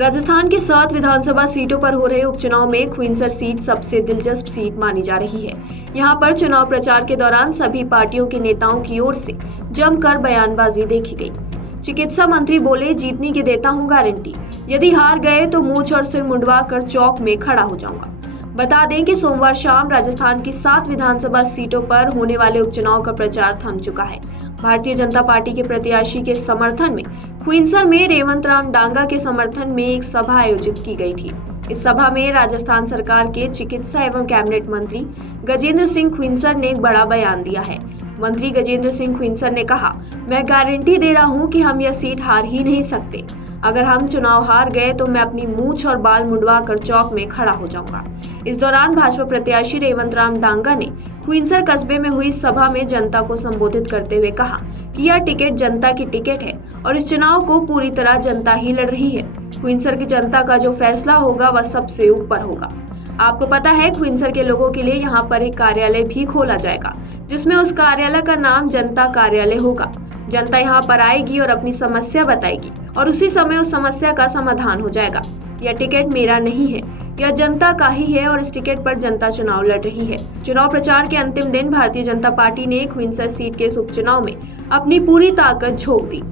राजस्थान के 7 विधानसभा सीटों पर हो रहे उपचुनाव में क्वींसर सीट सबसे दिलचस्प सीट मानी जा रही है। यहां पर चुनाव प्रचार के दौरान सभी पार्टियों के नेताओं की ओर से जमकर बयानबाजी देखी गई। चिकित्सा मंत्री बोले, जीतने की देता हूं गारंटी, यदि हार गए तो मूंछ और सिर मुंडवा कर चौक में खड़ा हो जाऊंगा। बता दें कि सोमवार शाम राजस्थान की 7 विधानसभा सीटों पर होने वाले उपचुनाव का प्रचार थम चुका है। भारतीय जनता पार्टी के प्रत्याशी के समर्थन में क्वींसर में रेवंत राम डांगा के समर्थन में एक सभा आयोजित की गई थी। इस सभा में राजस्थान सरकार के चिकित्सा एवं कैबिनेट मंत्री गजेंद्र सिंह क्वींसर ने एक बड़ा बयान दिया है। मंत्री गजेंद्र सिंह क्वींसर ने कहा, मैं गारंटी दे रहा हूं कि हम यह सीट हार ही नहीं सकते। अगर हम चुनाव हार गए तो मैं अपनी मूंछ और बाल मुंडवा कर चौक में खड़ा हो जाऊंगा। इस दौरान भाजपा प्रत्याशी रेवंत राम डांगा ने क्वींसर कस्बे में हुई सभा में जनता को संबोधित करते हुए कहा कि यह टिकट जनता की टिकट है और इस चुनाव को पूरी तरह जनता ही लड़ रही है। क्वींसर की जनता का जो फैसला होगा वह सबसे ऊपर होगा। आपको पता है, क्वींसर के लोगों के लिए यहाँ पर एक कार्यालय भी खोला जाएगा, जिसमें उस कार्यालय का नाम जनता कार्यालय होगा। जनता यहाँ पर आएगी और अपनी समस्या बताएगी और उसी समय उस समस्या का समाधान हो जाएगा। यह टिकट मेरा नहीं है, यह जनता का ही है और इस टिकट पर जनता चुनाव लड़ रही है। चुनाव प्रचार के अंतिम दिन भारतीय जनता पार्टी ने क्वींसर सीट के इस उपचुनाव में अपनी पूरी ताकत झोंक दी।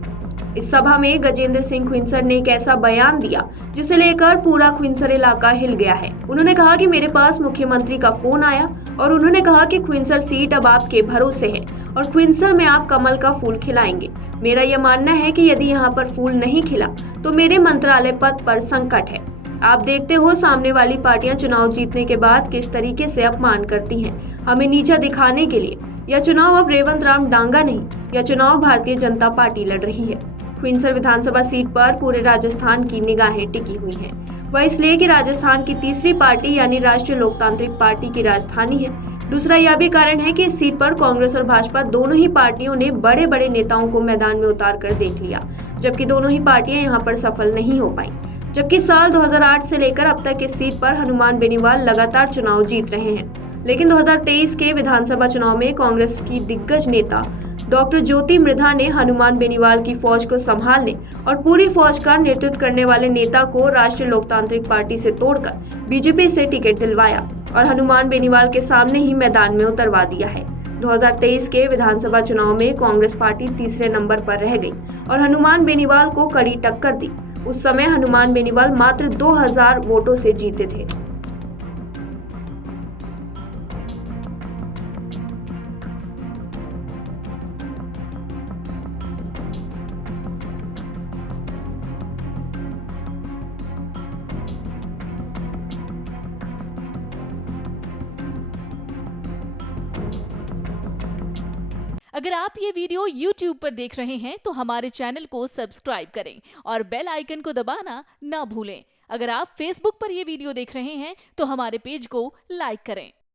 इस सभा में गजेंद्र सिंह क्वींसर ने एक ऐसा बयान दिया जिसे लेकर पूरा क्वींसर इलाका हिल गया है। उन्होंने कहा कि मेरे पास मुख्यमंत्री का फोन आया और उन्होंने कहा कि क्वींसर सीट अब आपके भरोसे है और क्वींसर में आप कमल का फूल खिलाएंगे। मेरा यह मानना है कि यदि यहाँ पर फूल नहीं खिला तो मेरे मंत्रालय पद पर संकट है। आप देखते हो सामने वाली पार्टियां चुनाव जीतने के बाद किस तरीके से अपमान करती हैं, हमें नीचा दिखाने के लिए। यह चुनाव अब रेवंत राम डांगा नहीं, यह चुनाव भारतीय जनता पार्टी लड़ रही है। क्वींसर विधानसभा सीट पर पूरे राजस्थान की निगाहें टिकी हुई हैं। वह इसलिए कि राजस्थान की तीसरी पार्टी यानी राष्ट्रीय लोकतांत्रिक पार्टी की राजधानी है। दूसरा यह भी कारण है कि इस सीट पर कांग्रेस और भाजपा दोनों ही पार्टियों ने बड़े बड़े नेताओं को मैदान में उतार कर देख लिया, जबकि दोनों ही पार्टियां यहां पर सफल नहीं हो पाई। जबकि साल 2008 से लेकर अब तक इस सीट पर हनुमान बेनीवाल लगातार चुनाव जीत रहे हैं। लेकिन 2023 के विधानसभा चुनाव में कांग्रेस की दिग्गज नेता डॉक्टर ज्योति मृधा ने हनुमान बेनीवाल की फौज को संभालने और पूरी फौज का नेतृत्व करने वाले नेता को राष्ट्रीय लोकतांत्रिक पार्टी से तोड़कर बीजेपी से टिकट दिलवाया और हनुमान बेनीवाल के सामने ही मैदान में उतरवा दिया है। 2023 के विधानसभा चुनाव में कांग्रेस पार्टी तीसरे नंबर पर रह गई और हनुमान बेनीवाल को कड़ी टक्कर दी। उस समय हनुमान बेनीवाल मात्र 2000 वोटों से जीते थे। अगर आप ये वीडियो YouTube पर देख रहे हैं तो हमारे चैनल को सब्सक्राइब करें और बेल आइकन को दबाना ना भूलें। अगर आप Facebook पर ये वीडियो देख रहे हैं तो हमारे पेज को लाइक करें।